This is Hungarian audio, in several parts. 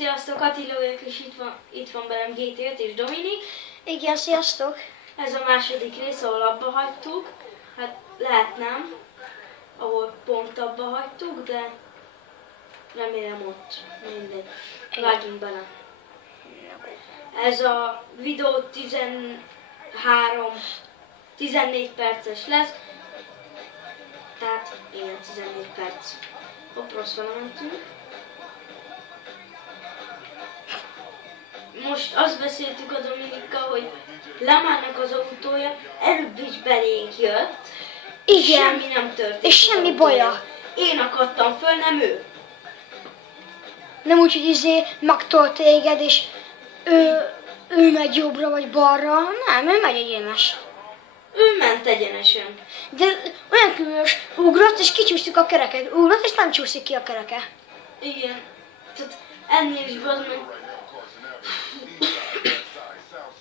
Sziasztok, Attila vagyok, és itt van velem GT5 és Dominik. Igen, sziasztok! Ez a második rész, ahol abba hagytuk. Hát lehet nem, ahol pont abba hagytuk, de remélem ott. Mindegy. Vágjunk bele. Ez a videó 14 perces lesz. Tehát igen, 14 perc. Hopp, rossz vele mentünk. Most azt beszéltük a Dominikkal, hogy Lamának az autója előbb is belénk jött. Igen. Semmi nem történt. És semmi baja. Én akadtam föl, nem ő. Nem úgy, hogy megtolt téged, és ő megy jobbra vagy balra. Nem, ő megy egyenes. Ő ment egyenesen. De olyan különös, ugrott és kicsúszik a kereket. Ugrott és nem csúszik ki a kereke. Igen. Tehát ennél is az meg...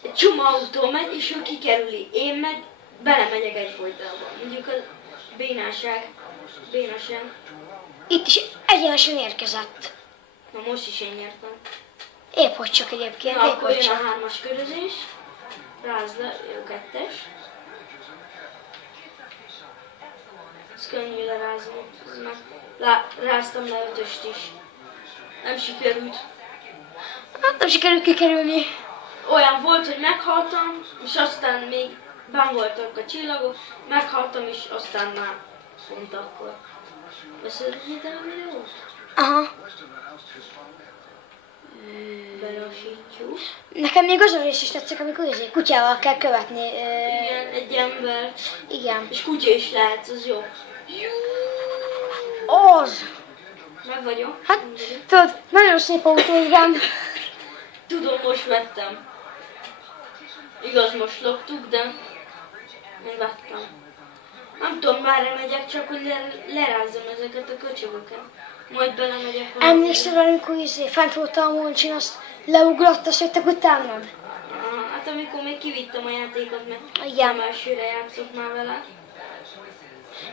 Egy csomó autó megy, és ő kikerüli. Én meg belemegyek egyfolytában. Mondjuk a bénaság. Itt is egyenesen érkezett. Na most is én nyertem. Épp hogy csak egyébként, Na, épp akkor hogy jön a csak. 3-as körözés. Rázd le, jó 2-es. Ez könnyű lerázni. Ráztam le 5-öst is. Nem sikerült. Hát nem sikerült kikerülni. Olyan volt, hogy meghaltam, és aztán még benn voltak a csillagok, meghaltam, és aztán már pont akkor. Beszélünk ide a videót? Aha. Belassítjuk. Nekem még az a rész is tetszik, amikor kutyával kell követni. Igen, egy embert. Igen. És kutya is lehet, az jó. Az! Meg vagyok. Hát, tudod, nagyon szép autó, igen. Tudom, most vettem. Igaz, most loptuk, de én vettem. Nem tudom, merre megyek, csak hogy lerázzam ezeket a köcsögöket. Majd belemegyek. Emlékszel, amikor fent voltam a Moncsin, azt leugrott, azt jöttek utánad? Hát amikor még kivittem a játékot, mert Igen. nem elsőre játszok már vele.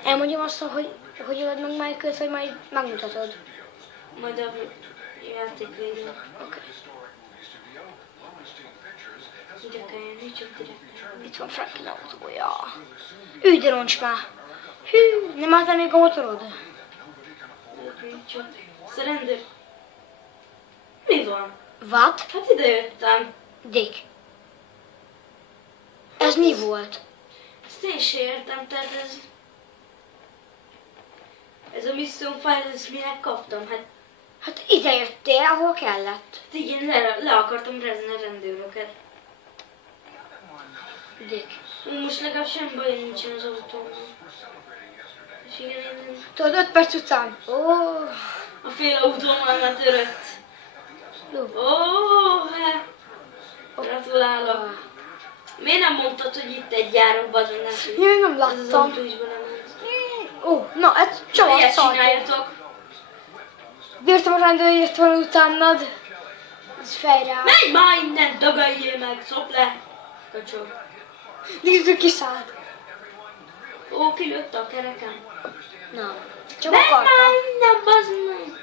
Elmondjam azt, hogy öld meg Michael-t, vagy majd megmutatod. Majd a játék végén. Okay. Ide kell jönni, csak direkt. Itt van Franklin autója. Ülj, de roncs már. Hű, nem álltál még a motorod? Csak. Surrender. Mi van? What? Hát ide jöttem. Dick. Ez mi volt? Ezt én se értem, tehát ez a Mission File, ezt minek kaptam? Hát ide jöttél, ahol kellett. Igen, le akartam rezni a rendőröket. Dick. Most legalább semmi baj nincsen az autóval. És igen, én... Tudod, 5 perc után. A fél autómmal már törött. Jó. Hát. Gratulálok. Miért nem mondtad, hogy itt egy gyárok bazon nem? Én nem Ez az láttam. autó is belement. Na, ez csavar Ilyet szart. csináljatok. Bírtam a rendőr, jött volna utánad. Ez fejrá. Menj már innen, dagaljél meg, szop le. Kacsog. Nézzük, kiszállt. Kilőtt a kerekem. Na, csak Menj akartam. már innen, bazd meg.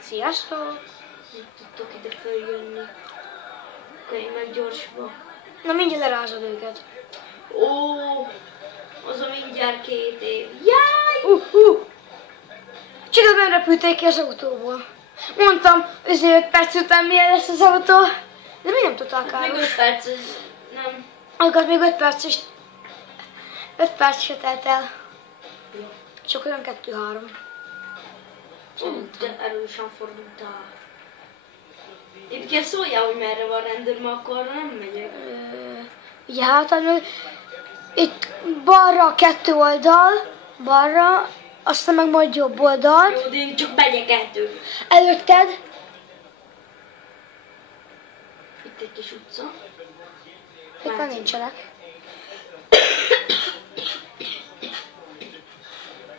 Sziasztok. Nem tudtok ide följönni. Akkor meg gyorsba. Na, mindjárt lerázod őket. Az a mindjárt 2 év. Jaj! Csoda, nem repülték ki az autóból. Mondtam, 5 perc után milyen lesz az autó. De mi nem tudtál, Még Káros? 5 perc, ez nem... Akkor még 5 perc is. 5 perc se telt el. Csak olyan 2-3. De erősen fordultál. Egyébként szóljál, hogy merre van rendőr, mert akkor arra nem megyek. Ugye hátul, itt balra 2 oldal, balra, aztán meg majd jobb oldal. Jó, de én csak megyek 2. Előtted, Itt egy kis utca. itt már nincsenek.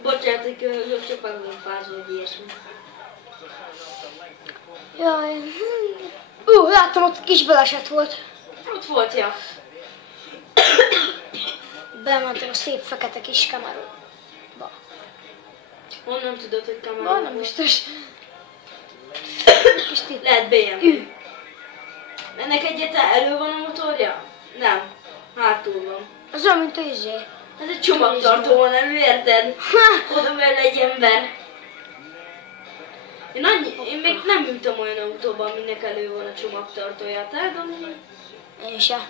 Bocsánat, hogy csak meg nem fázol, hogy ilyesmi. Jaj. Láttam, ott kis baleset volt. Ott volt, ja. Bementem a szép fekete kis kameróba. Honnan tudod, hogy kamera Van, nem volt? biztos. Kis tip. Lehet BMW. Ennek egyáltalán elő van a motorja? Nem. Hátul van. Az olyan, mint a izé. Ez egy csomagtartó van elő, érted? Oda belőle egy ember. Én még nem ültem olyan autóban, aminek elő van a csomagtartója. Tehát Én se.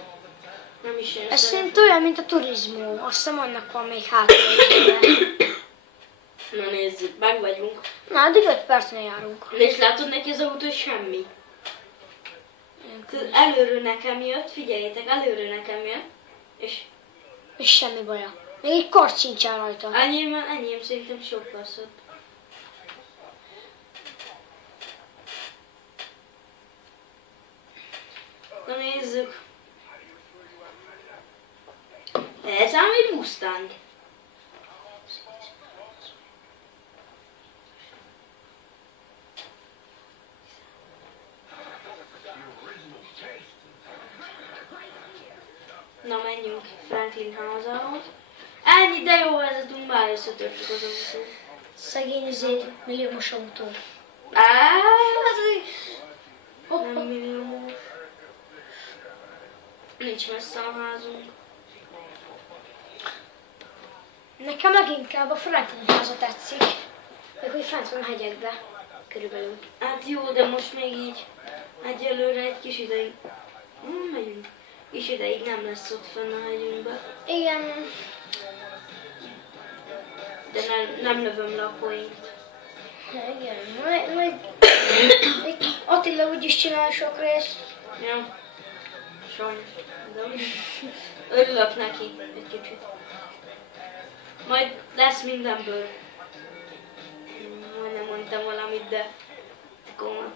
nem is én Ez szeretem. szerint olyan, mint a turizmó. Azt hiszem annak van még hátul. Na nézzük, meg vagyunk. Na, addig 5 percnél járunk. És látod neki az autó, hogy semmi. Előről nekem jött, figyeljétek, előről nekem jött. És semmi baja. Még egy kart sincsen rajta. Enyém szerintem sokkal szebb. Na nézzük. Ez ám egy Mustang. Na menjünk Franklin házához. Ennyi, de jó vezetünk, már összetörtük az autót. Szegény izé milliómos autó. Nem milliómos. Nincs messze a házunk. Nekem leginkább a Franklin háza tetszik. Meg hogy fent van a hegyekbe. Körülbelül. Hát jó, de most még így egyelőre egy kis ideig. Megyünk. Kis ideig nem lesz ott fenn a hegyünkbe. Igen. De nem lövöm le a poént. Igen. Majd Attila úgyis csinál sok részt. Ja. Sajnos. De örülök neki egy kicsit. Majd lesz mindenből. Majdnem mondtam valamit, de akkor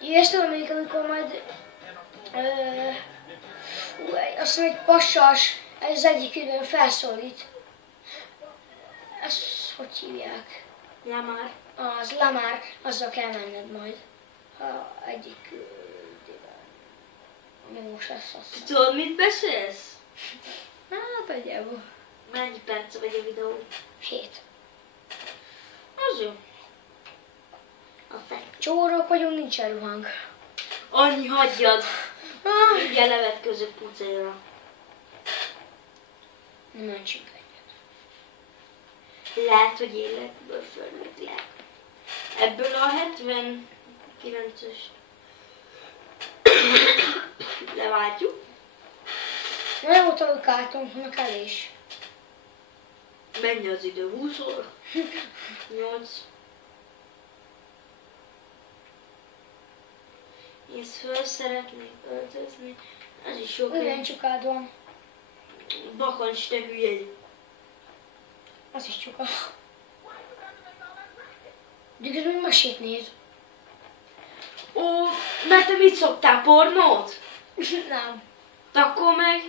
Jó, ezt tudom még, amikor majd azt mondja, hogy Passas az egyik időn felszólít. Ezt hogy hívják? Lamar. Az Lamar, azzal kell menned majd. Ha egyik küldében. Mi most lesz az? Tudod, mit beszélsz? Hát nagyjából. Mennyi perc vagy a videó? 7. Az jó. A fek. Csórok vagyunk, nincsen ruhánk. Annyi hagyjad. Ugye levetközök pucéra. Nem mentsünk egyet. Lehet, hogy életből fölnőttlek. Ebből a 79-es leváltjuk. Nem volt a kártonnak elés. Mennyi az idő? 20 óra? 8. Én föl szeretnék öltözni. Ez is sok. Olyan csukád van. Bakancs, te hülye. Az is csuka. De közben mesét néz. Ó, mert te mit szoktál? Pornót? Nem. De akkor meg...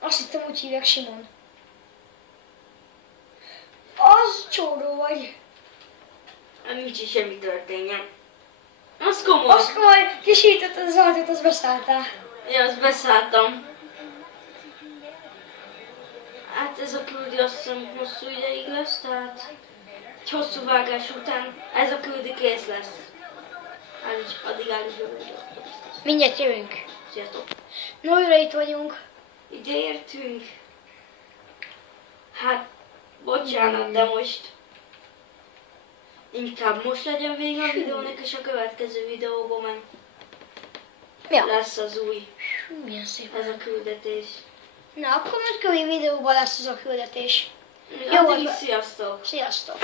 Azt hittem, úgy hívják Simon. Az csóró vagy. Nincs is semmi történjen. Az komoly. Azt majd kisítetted az ajtót, azt beszálltál. Ja, azt beszálltam. Hát ez a küldi azt hiszem hosszú ideig lesz, tehát egy hosszú vágás után ez a küldi kész lesz. Addig áll is jövünk. Mindjárt jövünk. Sziasztok. No, újra itt vagyunk. Ide értünk. Hát, bocsánat, de most inkább most legyen vége a videónak, és a következő videóban meg Ja. lesz az új, Milyen szép. ez a küldetés. Na, akkor majd következő videóban lesz az a küldetés. Addig is van. sziasztok! Sziasztok!